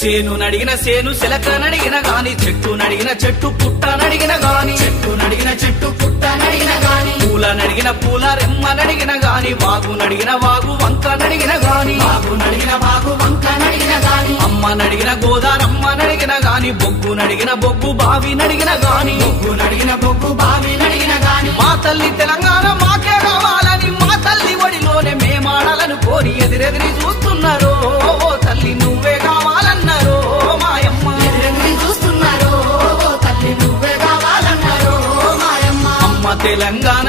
సేను నడిగిన సేను శిలక నడిగిన గాని చెట్టు నడిగిన చెట్టు పుట్ట నడిగిన గాని చెట్టు నడిగిన చెట్టు పుట్ట నడిగిన గాని పూల నడిగిన పూల రెమ్మ నడిగిన గాని వాగు నడిగిన వాగు వంక నడిగిన గాని వాగు నడిగిన వాగు వంక నడిగిన గాని అమ్మ నడిగిన గోదారమ్మ నడిగిన గాని బొగ్గు నడిగిన బొగ్గు బావి నడిగిన గాని బొగ్గు నడిగిన బొగ్గు బావి నడిగిన గాని మా తల్లి తెలంగాణ మాకే కావాలని మా తల్లి ఒడిలోనే మేమాడాలను కోరి ఎదురెదిరి చూస్తున్నారో తల్లి నువ్వే కావాలన్నారో మాయమ్మ ఎదురెదిరి చూస్తున్నారో తల్లి నువ్వే కావాలన్నారో మాయమ్మ అమ్మ తెలంగాణ